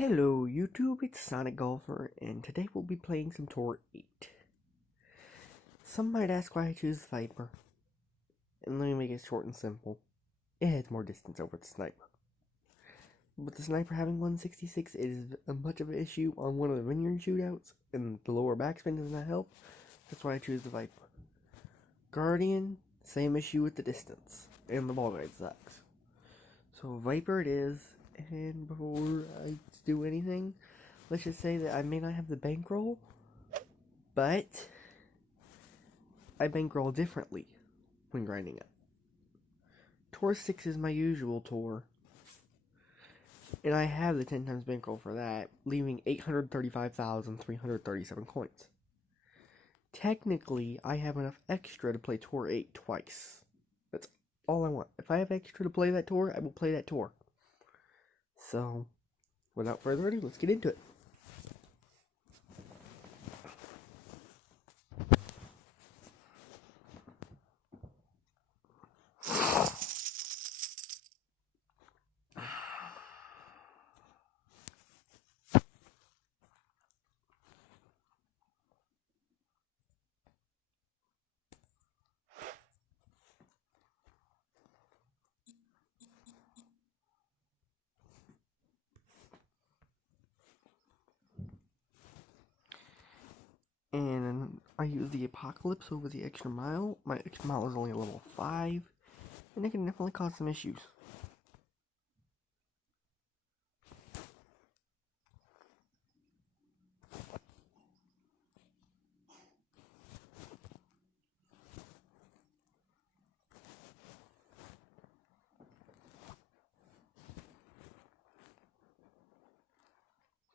Hello YouTube, it's Sonic Golfer, and today we'll be playing some Tour 8. Some might ask why I choose Viper, and let me make it short and simple. It has more distance over the Sniper. With the Sniper having 166, it is a much of an issue on one of the vineyard shootouts, and the lower backspin does not help. That's why I choose the Viper. Guardian, same issue with the distance, and the ball guide sucks. So Viper it is. And before I do anything, let's just say that I may not have the bankroll, but I bankroll differently when grinding up. Tour 6 is my usual tour, and I have the 10 times bankroll for that, leaving 835,337 coins. Technically, I have enough extra to play Tour 8 twice. That's all I want. If I have extra to play that tour, I will play that tour. So, without further ado, let's get into it. And I use the Apocalypse over the Extra Mile. My Extra Mile is only a level 5, and it can definitely cause some issues.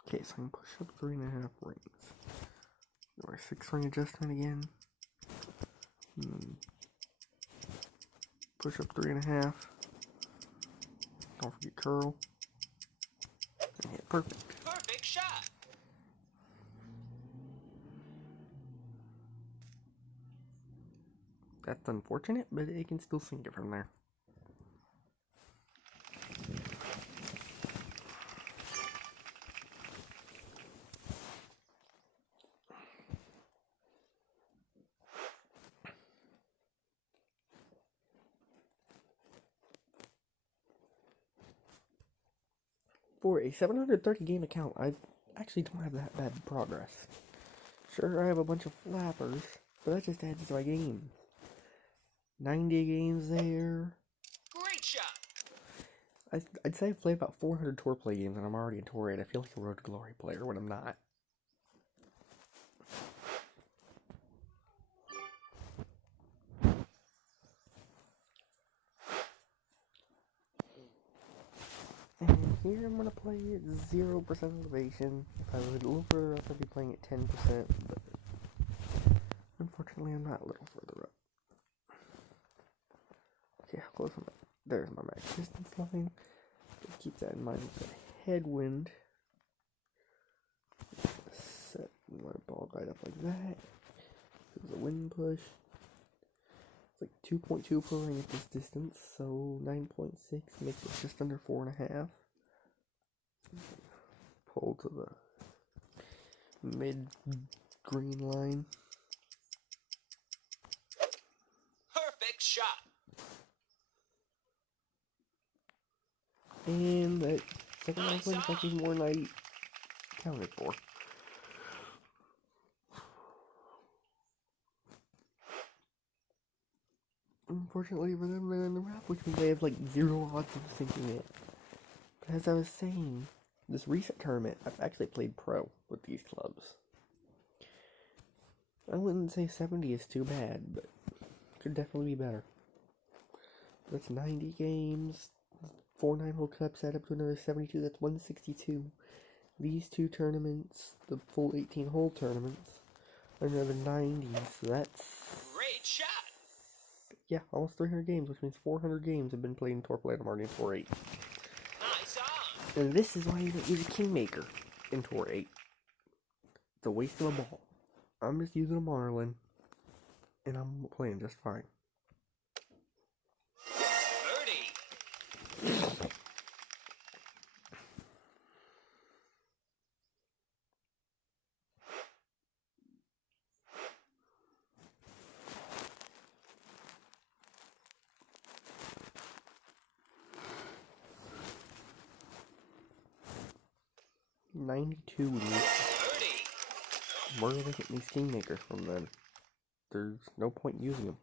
Okay, so I can push up 3.5 rings. Do my 6 ring adjustment again. Push up 3.5. Don't forget curl. And hit perfect. Perfect shot. That's unfortunate, but it can still sink it from there. For a 730 game account, I actually don't have that bad progress. Sure, I have a bunch of flappers, but that just adds to my games. 90 games there. Great shot. I'd say I've played about 400 tour play games, and I'm already in Tour 8. I feel like a Road to Glory player when I'm not. And here I'm going to play at 0% elevation. If I was a little further up, I'd be playing at 10%, but unfortunately I'm not a little further up. Okay, how close am I? There's my max distance line. Just keep that in mind with the headwind. Set my ball guide up like that. This is a wind push. It's like 2.2 per ring at this distance, so 9.6 makes it just under 4.5. Pull to the mid green line. Perfect shot. And that second nice line is actually more than I counted for. Unfortunately for them, they're in the rough, which means they have like 0 odds of sinking it. But as I was saying, this recent tournament, I've actually played pro with these clubs. I wouldn't say 70 is too bad, but could definitely be better. That's 90 games, 4 9-hole cups add up to another 72, that's 162. These 2 tournaments, the full 18-hole tournaments, are another 90, so that's... Great shot. Yeah, almost 300 games, which means 400 games have been played in Tour Play. I'm already in Tour 8. Nice on. And this is why you don't use a Kingmaker in Tour 8. It's a waste of a ball. I'm just using a Marlin, and I'm playing just fine. Birdie. 92. 30. Where are they getting these Kingmakers from then? There's no point using them.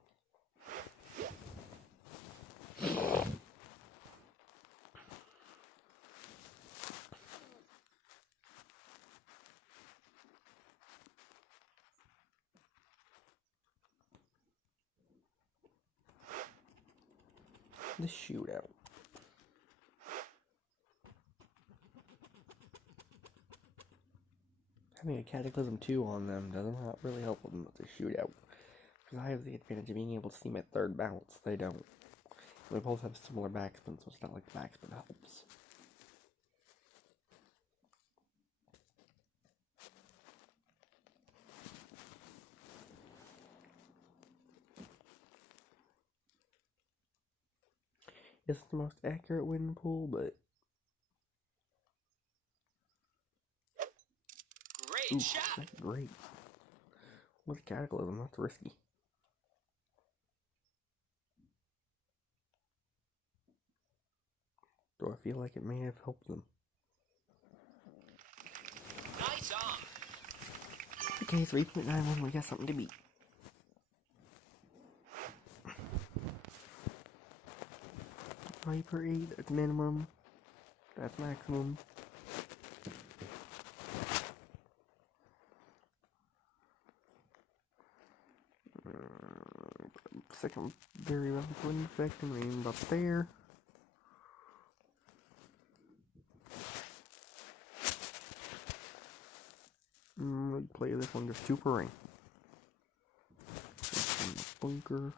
The shootout. Having a Cataclysm 2 on them doesn't really help them with the shootout. Because I have the advantage of being able to see them at third bounce. They don't. We both have similar backspin, so it's not like backspin helps. It's the most accurate win pool, but Great shot. that's great. With Cataclysm, that's risky. Do I feel like it may have helped them? Nice on. Okay, 3.91, we got something to beat. Viper 8, that's minimum. That's maximum. Secondary wind effect and aim up there. We play this one just 2 per ring. Bunker.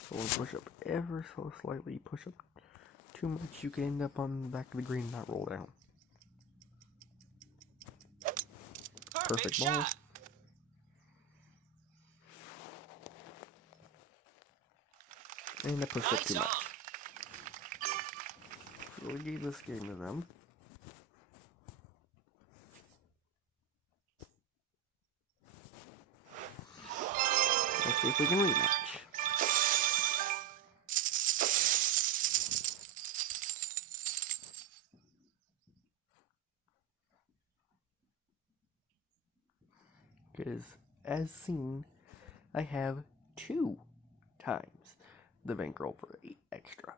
So we'll push up ever so slightly. Push up too much, you can end up on the back of the green, not roll down. Perfect ball. shot. And I pushed up too Nice much. on. So we gave this game to them. Let's see if we can rematch. Because, as seen, I have 2 times the bankroll for 8 extra.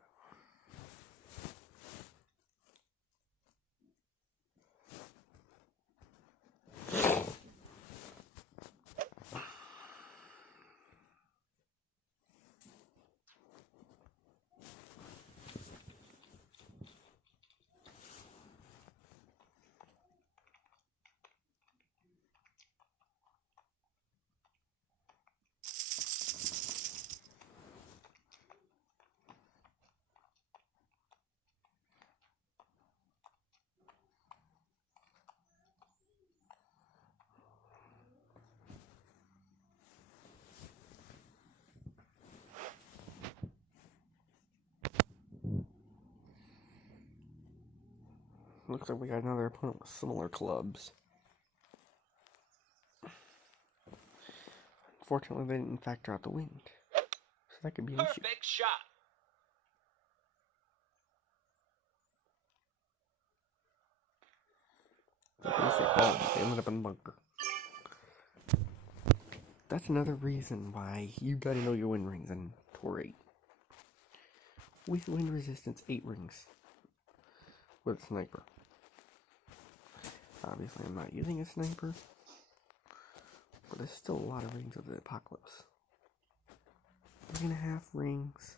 Looks like we got another opponent with similar clubs. Unfortunately, they didn't factor out the wind. So that could be an issue. Perfect shot. They ended up in the bunker. That's another reason why you gotta know your wind rings in Tour 8. With wind resistance, 8 rings. With sniper. Obviously, I'm not using a sniper. But there's still a lot of rings of the apocalypse. 3.5 rings.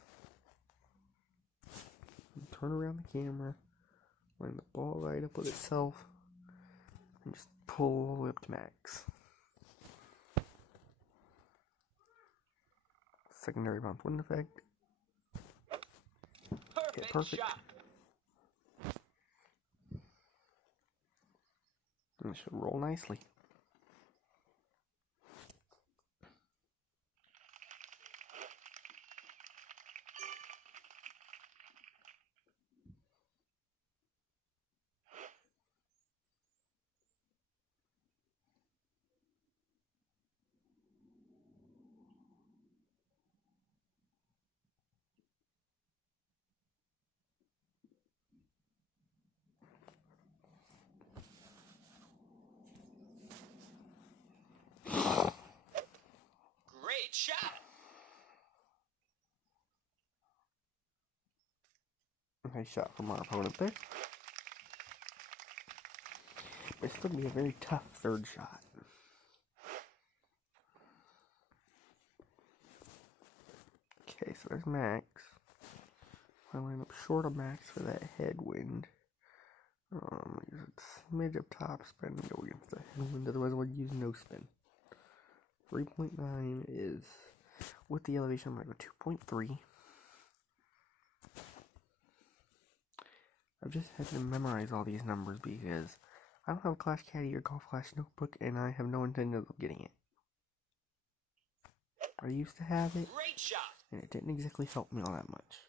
Turn around the camera. Line the ball right up with itself. And just pull all the way up to max. Secondary bounce wind effect. Perfect, perfect. shot. And it should roll nicely. Nice shot from our opponent there. But it's still going to be a very tough third shot. Okay, so there's Max. I line up short of Max for that headwind. Use a smidge of top spin and go against the headwind, otherwise I would use no spin. 3.9 is, with the elevation, I'm going to go 2.3. I've just had to memorize all these numbers because I don't have a Clash Caddy or Golf Clash notebook, and I have no intention of getting it. I used to have it, Great shot. and it didn't exactly help me all that much.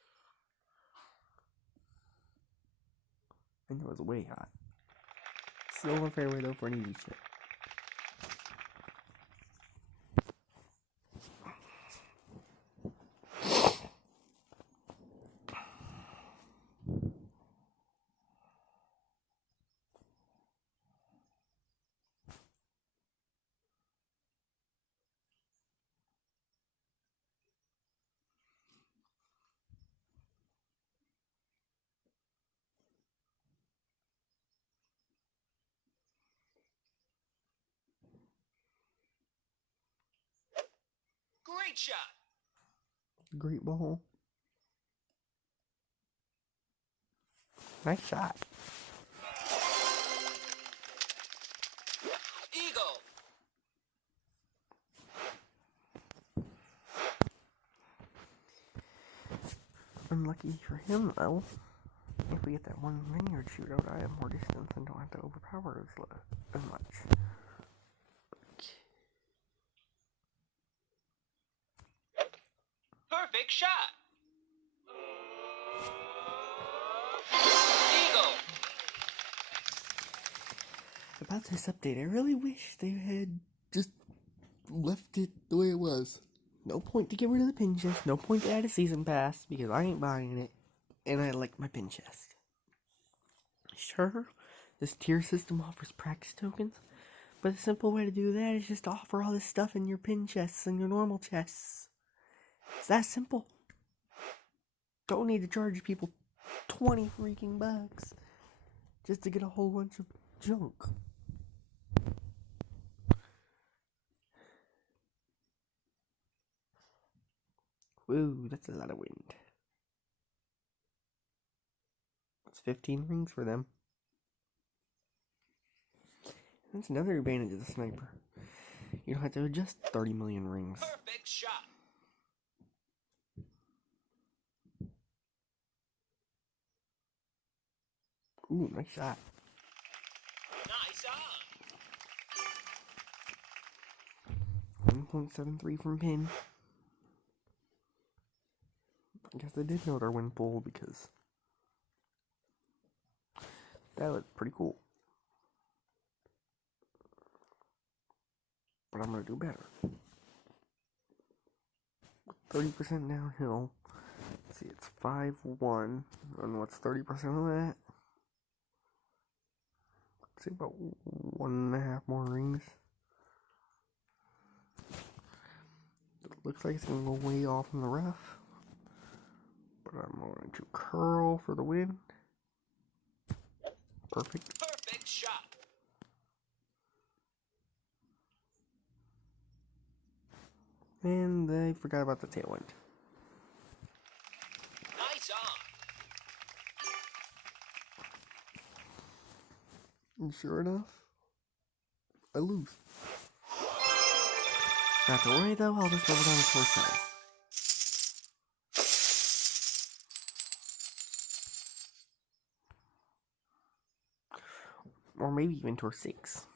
And it was way hot. Still on fairway though for an easy chip. Great shot. Great ball. Nice shot. Eagle. Unlucky for him though. If we get that one vineyard shootout, I have more distance and don't have to overpower as much. Perfect shot. Eagle. About this update, I really wish they had just left it the way it was. No point to get rid of the pin chest, no point to add a season pass, because I ain't buying it, and I like my pin chest. Sure, this tier system offers practice tokens, but the simple way to do that is just to offer all this stuff in your pin chests and your normal chests. It's that simple. Don't need to charge people 20 freaking bucks just to get a whole bunch of junk. Woo, that's a lot of wind. That's 15 rings for them. That's another advantage of the sniper. You don't have to adjust 30 million rings. Perfect shot. Ooh, nice shot. Nice on. 1.73 from pin. I guess they did know their win pool because that was pretty cool. But I'm gonna do better. 30% downhill. Let's see, it's 5-1. And what's 30% of that? Let's see, about 1.5 more rings. It looks like it's gonna go way off in the rough. But I'm going to curl for the win. Perfect. Perfect shot. And I forgot about the tailwind. Nice on. And sure enough, I lose. Not to worry though, I'll just level down the Tor 7. Or maybe even Tor 6.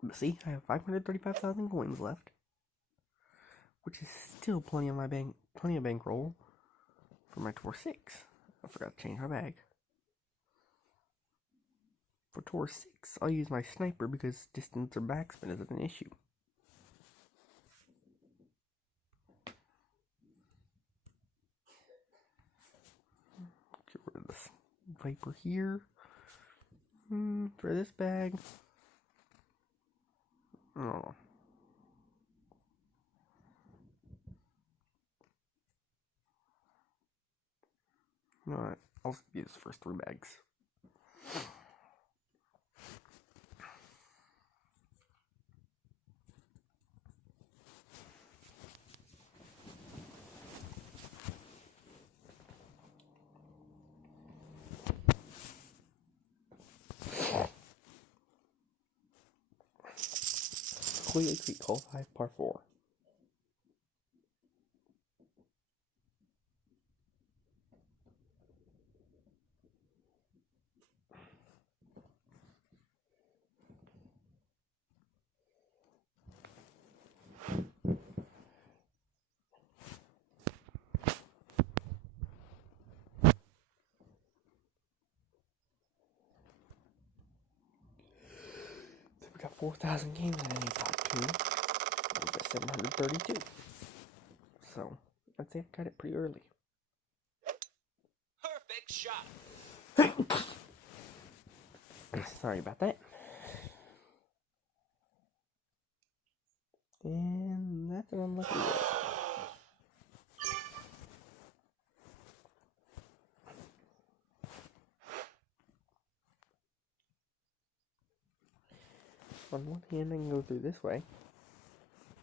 But see, I have 535,000 coins left, which is still plenty of bankroll for my Tor 6. I forgot to change my bag. For Tor 6, I'll use my sniper because distance or backspin isn't an issue. Get rid of this Viper here. For this bag. Oh. Alright, I'll use first 3 bags. Clearly Creek Hole 5 par 4. So we got 4,000 games in any top 2. We got 732. So, I'd say I got it pretty early. Perfect shot. Sorry about that. And that's an unlucky roll. On one hand, I can go through this way.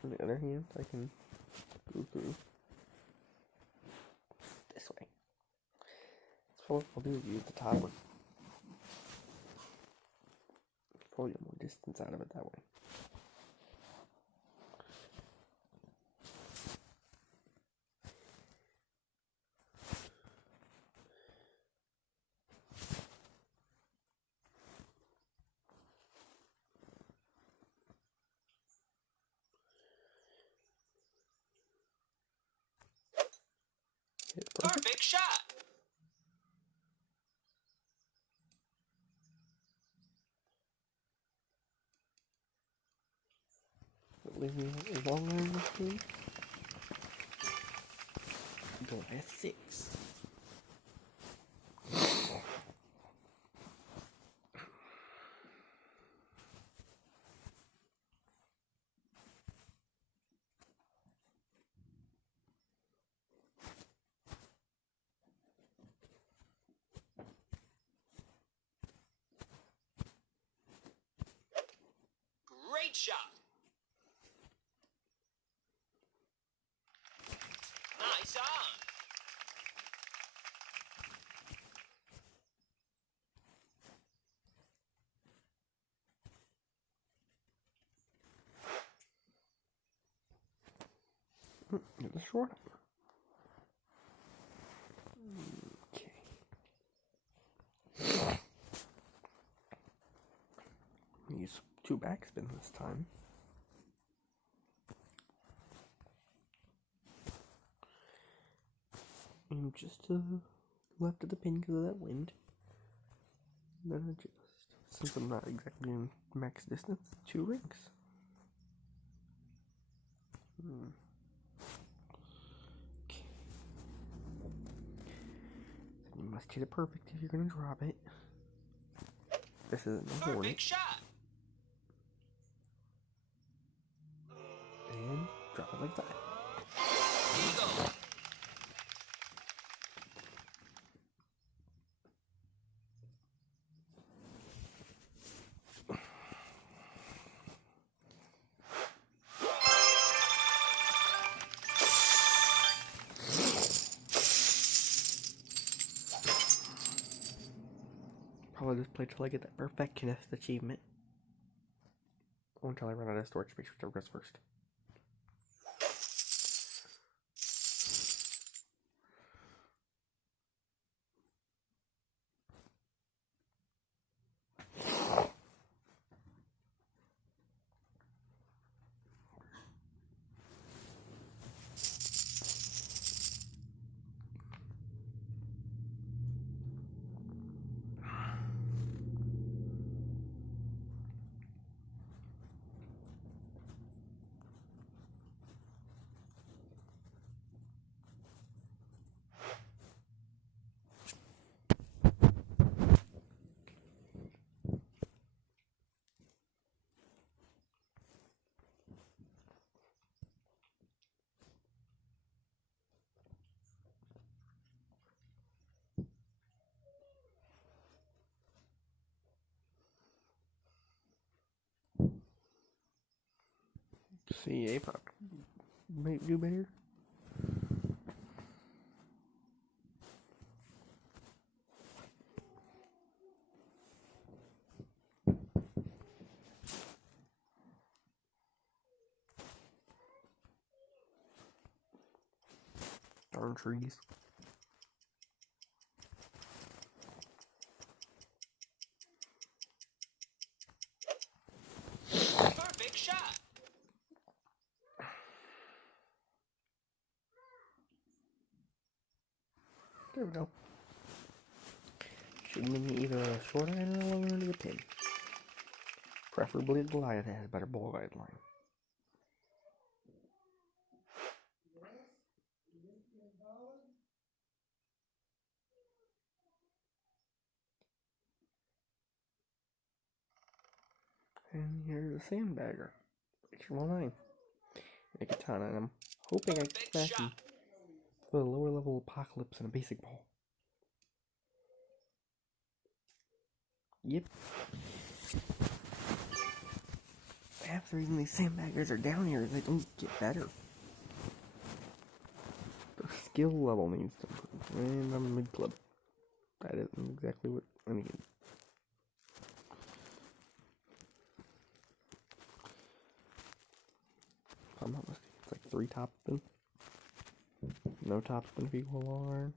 On the other hand, I can go through this way. So what I'll do is use the topper. Probably get more distance out of it that way. Perfect shot. Leave me a long iron with me. Go at 6. Great shot. Nice on. Get the short. Okay. Use 2 backspin this time. And just to the left of the pin because of that wind. And then I just, since I'm not exactly in max distance, 2 rings. Okay. So you must hit it perfect if you're gonna drop it. This isn't a hornet. Perfect shot. And drop it like that. Eagle. Probably just play till I get that perfectionist achievement. Or until I run out of storage space, whichever goes first. CA probably might do better. Darn trees. Perfect shot. There we go. Shooting in either a short iron or a long iron to the pin. Preferably the Goliath has better ball guideline. And here's a sandbagger. Picture 9. A katana, and I'm hoping I can Perfect smash him shot. with a lower level apocalypse and a basic ball. Yep. Half the reason these sandbaggers are down here is they don't get better. Their skill level needs to improve. And I'm mid club. That isn't exactly what I need. If I'm not mistaken, it's like 3 top spin. No top spin if equal long iron.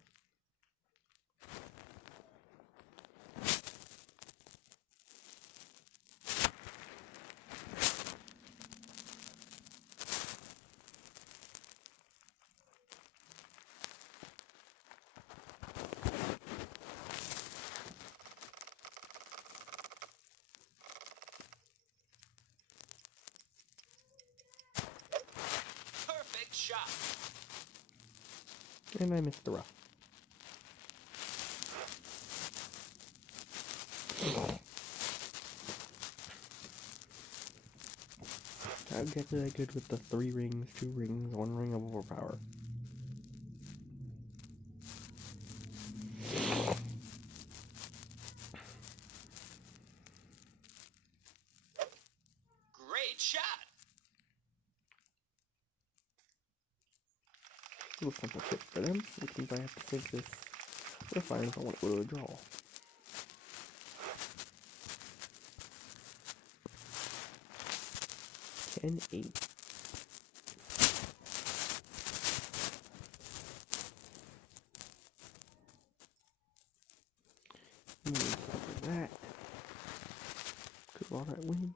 Perfect shot. And I missed the rough. Not exactly that good with the 3 rings, 2 rings, 1 ring of overpower. Great shot. A little simple tip for them, which means I have to sink this with a fire if I want to go to a draw. Ten eight. That. Cause all that wind.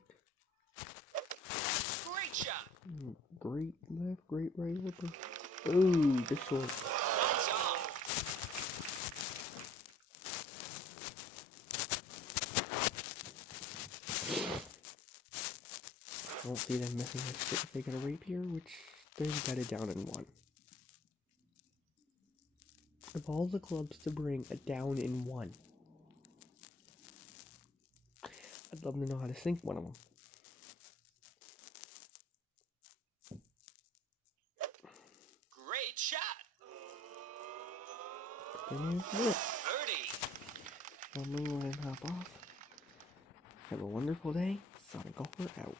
Great shot. Great left, great right, whipper. Ooh, just short. Nice off. I don't see them missing that shit if they get a rapier, which they've got it down in 1. Of all the clubs to bring a down in 1, I'd love to know how to sink one of them. Great shot. But then here's it. Birdie. I'm gonna go ahead and hop off. Have a wonderful day. Sonic Golfer out.